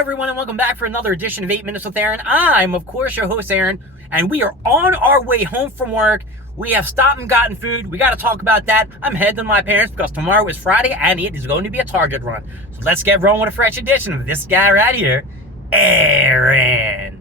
everyone, and welcome back for another edition of 8 Minutes with Aaron. I'm, of course, your host, Aaron, and we are on our way home from work. We have stopped and gotten food. We got to talk about that. I'm heading to my parents because tomorrow is Friday, and it is going to be a Target run. So let's get rolling with a fresh edition of this guy right here, Aaron.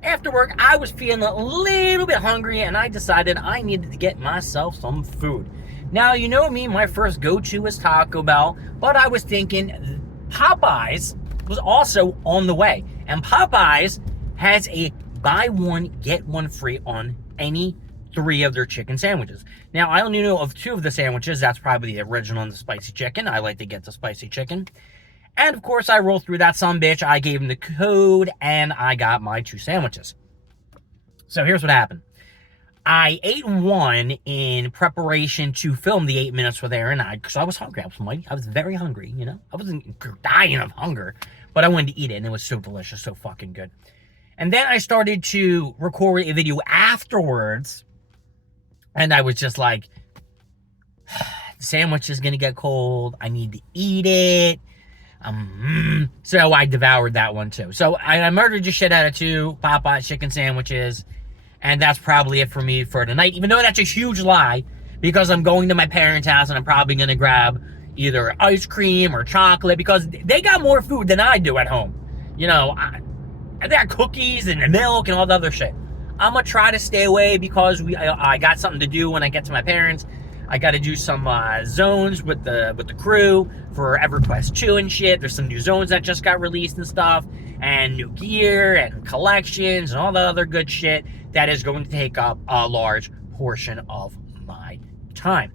After work, I was feeling a little bit hungry, and I decided I needed to get myself some food. Now, you know me, my first go-to is Taco Bell, but I was thinking Popeyes was also on the way. And Popeyes has a buy one, get one free on any 3 of their chicken sandwiches. Now, I only know of 2 of the sandwiches. That's probably the original and the spicy chicken. I like to get the spicy chicken. And, of course, I rolled through that sumbitch. I gave him the code, and I got my 2 sandwiches. So here's what happened. I ate one in preparation to film the 8 Minutes with Aaron, because I was hungry. I was very hungry, you know. I wasn't dying of hunger, but I wanted to eat it, and it was so delicious, so fucking good. And then I started to record a video afterwards, and I was just like, the sandwich is going to get cold. I need to eat it. So I devoured that one too. So I murdered the shit out of 2 Popeyes chicken sandwiches, and that's probably it for me for tonight, even though that's a huge lie, because I'm going to my parents' house and I'm probably going to grab either ice cream or chocolate, because they got more food than I do at home. You know, they got cookies and milk and all the other shit. I'm going to try to stay away because I got something to do when I get to my parents'. I got to do some zones with the crew for EverQuest 2 and shit. There's some new zones that just got released and stuff, and new gear and collections and all the other good shit that is going to take up a large portion of my time.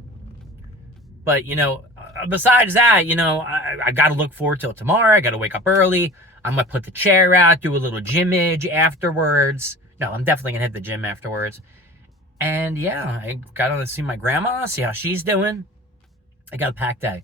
But, you know, besides that, you know, I got to look forward till tomorrow. I got to wake up early. I'm going to put the chair out, do a little gym-age afterwards. No, I'm definitely going to hit the gym afterwards. And yeah, I got to see my grandma, see how she's doing. I got a packed day.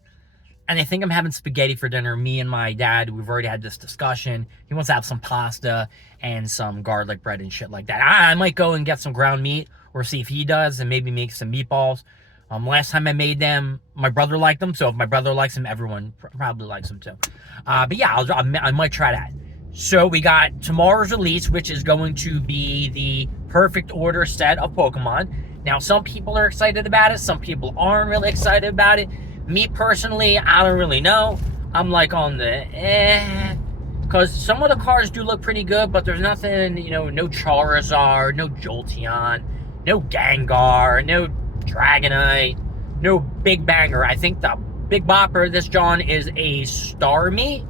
And I think I'm having spaghetti for dinner. Me and my dad, we've already had this discussion. He wants to have some pasta and some garlic bread and shit like that. I might go and get some ground meat or see if he does and maybe make some meatballs. Last time I made them, my brother liked them. So if my brother likes them, everyone probably likes them too. But yeah, I might try that. So we got tomorrow's release, which is going to be the perfect order set of Pokemon. Now, some people are excited about it. Some people aren't really excited about it. Me, personally, I don't really know. I'm like on the because some of the cards do look pretty good, but there's nothing, you know, no Charizard, no Jolteon, no Gengar, no Dragonite, no Big Banger. I think the Big Bopper, this John, is a Starmie.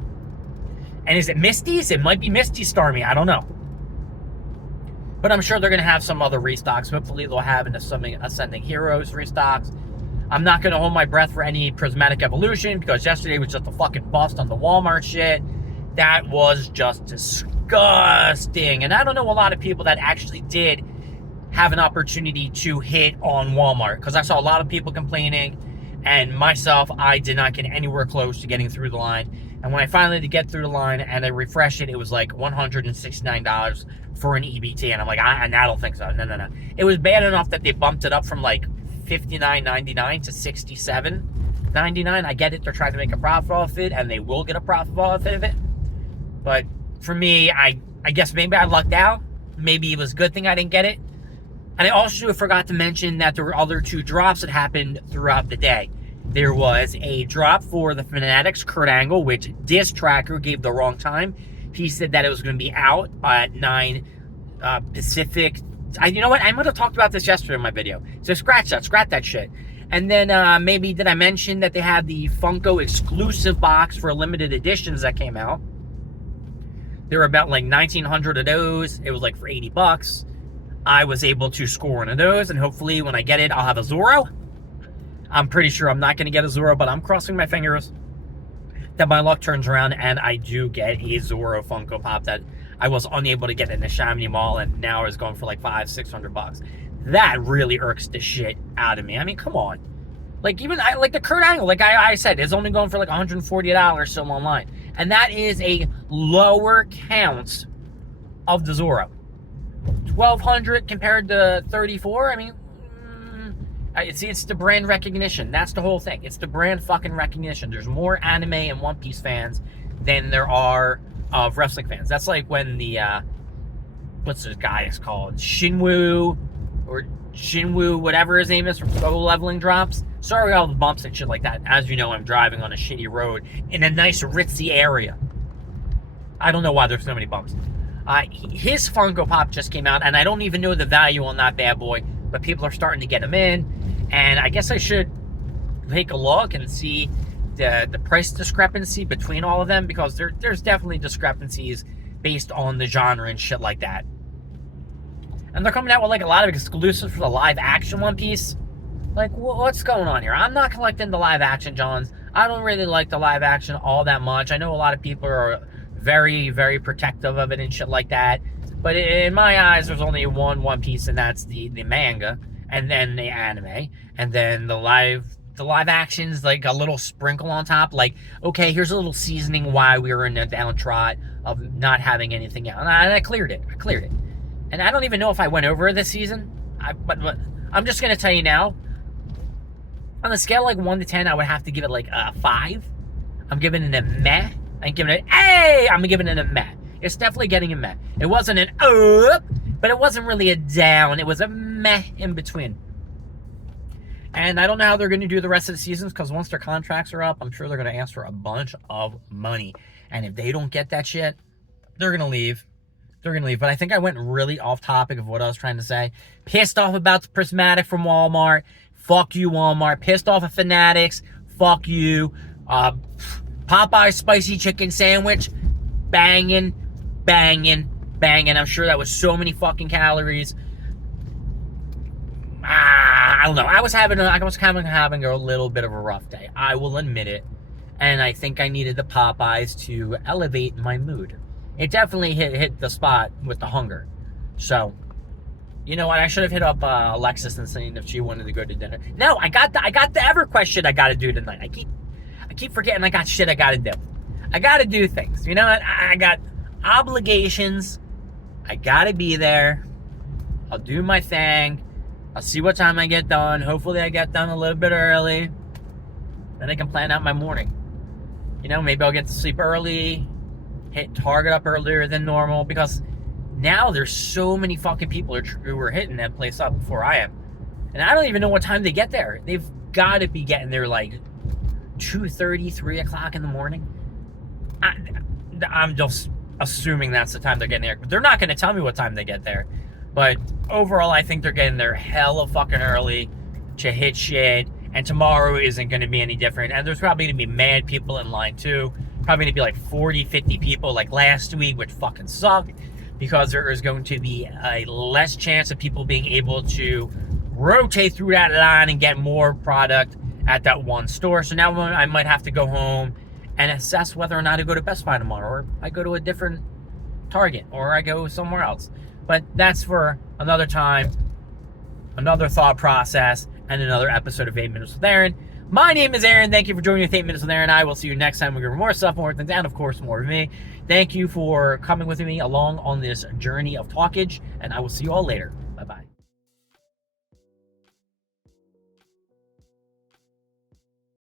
And is it Misty's? It might be Misty Starmie. I don't know. But I'm sure they're going to have some other restocks. Hopefully they'll have an Ascending Heroes restocks. I'm not going to hold my breath for any Prismatic Evolution, because yesterday was just a fucking bust on the Walmart shit. That was just disgusting. And I don't know a lot of people that actually did have an opportunity to hit on Walmart, because I saw a lot of people complaining. And myself, I did not get anywhere close to getting through the line. And when I finally did get through the line and I refreshed it, it was like $169 for an EBT. And I'm like, I don't think so. No. It was bad enough that they bumped it up from like $59.99 to $67.99. I get it. They're trying to make a profit off it, and they will get a profit off of it. But for me, I guess maybe I lucked out. Maybe it was a good thing I didn't get it. And I also forgot to mention that there were other 2 drops that happened throughout the day. There was a drop for the Fanatics Kurt Angle, which Disc Tracker gave the wrong time. He said that it was going to be out at 9 Pacific. You know what? I might have talked about this yesterday in my video. So scratch that shit. And then maybe did I mention that they had the Funko exclusive box for limited editions that came out? There were about like 1,900 of those. It was like for $80. I was able to score one of those, and hopefully when I get it, I'll have a Zoro. I'm pretty sure I'm not going to get a Zoro, but I'm crossing my fingers that my luck turns around and I do get a Zoro Funko Pop that I was unable to get in the Chamonix Mall, and now is going for like $500-600. That really irks the shit out of me. I mean, come on. Like, even like the Kurt Angle, like I said, is only going for like $140 so online. And that is a lower count of the Zoro. 1,200 compared to 34. I mean, It's the brand recognition. That's the whole thing. It's the brand fucking recognition. There's more anime and One Piece fans than there are of wrestling fans. That's like when the what's this guy is called? Shinwoo, whatever his name is, from Solo Leveling drops. Sorry, all the bumps and shit like that. As you know, I'm driving on a shitty road in a nice ritzy area. I don't know why there's so many bumps. His Funko Pop just came out, and I don't even know the value on that bad boy, but people are starting to get him in, and I guess I should take a look and see the price discrepancy between all of them, because there's definitely discrepancies based on the genre and shit like that. And they're coming out with like a lot of exclusives for the live action One Piece. Like, what's going on here? I'm not collecting the live action Johns. I don't really like the live action all that much. I know a lot of people are very, very protective of it and shit like that. But in my eyes, there's only One Piece, and that's the manga, and then the anime, and then the live action's like a little sprinkle on top. Like, okay, here's a little seasoning why we were in a downtrot of not having anything out. And I cleared it. And I don't even know if I went over this season. But I'm just going to tell you now, on a scale like 1 to 10, I would have to give it like a 5. I'm giving it a meh. I'm giving it a meh. It's definitely getting a meh. It wasn't an up, but it wasn't really a down. It was a meh in between. And I don't know how they're going to do the rest of the seasons, because once their contracts are up, I'm sure they're going to ask for a bunch of money. And if they don't get that shit, they're going to leave. But I think I went really off topic of what I was trying to say. Pissed off about the prismatic from Walmart. Fuck you, Walmart. Pissed off at Fanatics. Fuck you. Popeyes spicy chicken sandwich. Banging. I'm sure that was so many fucking calories. I don't know. I was having a little bit of a rough day. I will admit it. And I think I needed the Popeyes to elevate my mood. It definitely hit the spot with the hunger. So, you know what? I should have hit up Alexis and seen if she wanted to go to dinner. No, I got the EverQuest shit I got to do tonight. I keep forgetting I got shit I got to do. I got to do things. You know what? I got obligations. I got to be there. I'll do my thing. I'll see what time I get done. Hopefully I get done a little bit early. Then I can plan out my morning. You know, maybe I'll get to sleep early. Hit Target up earlier than normal. Because now there's so many fucking people who are hitting that place up before I am. And I don't even know what time they get there. They've got to be getting there like 2:30, 3 o'clock in the morning. I'm just assuming that's the time they're getting there. They're not going to tell me what time they get there. But overall, I think they're getting there hella fucking early to hit shit. And tomorrow isn't going to be any different. And there's probably going to be mad people in line too. Probably going to be like 40, 50 people like last week, which fucking sucked. Because there is going to be a less chance of people being able to rotate through that line and get more product at that one store. So now I might have to go home and assess whether or not I go to Best Buy tomorrow, or I go to a different Target, or I go somewhere else. But that's for another time, another thought process, and another episode of 8 Minutes with Aaron. My name is Aaron. Thank you for joining with 8 Minutes with Aaron. I will see you next time. We're going to more stuff, more things, and of course, more of me. Thank you for coming with me along on this journey of talkage, and I will see you all later.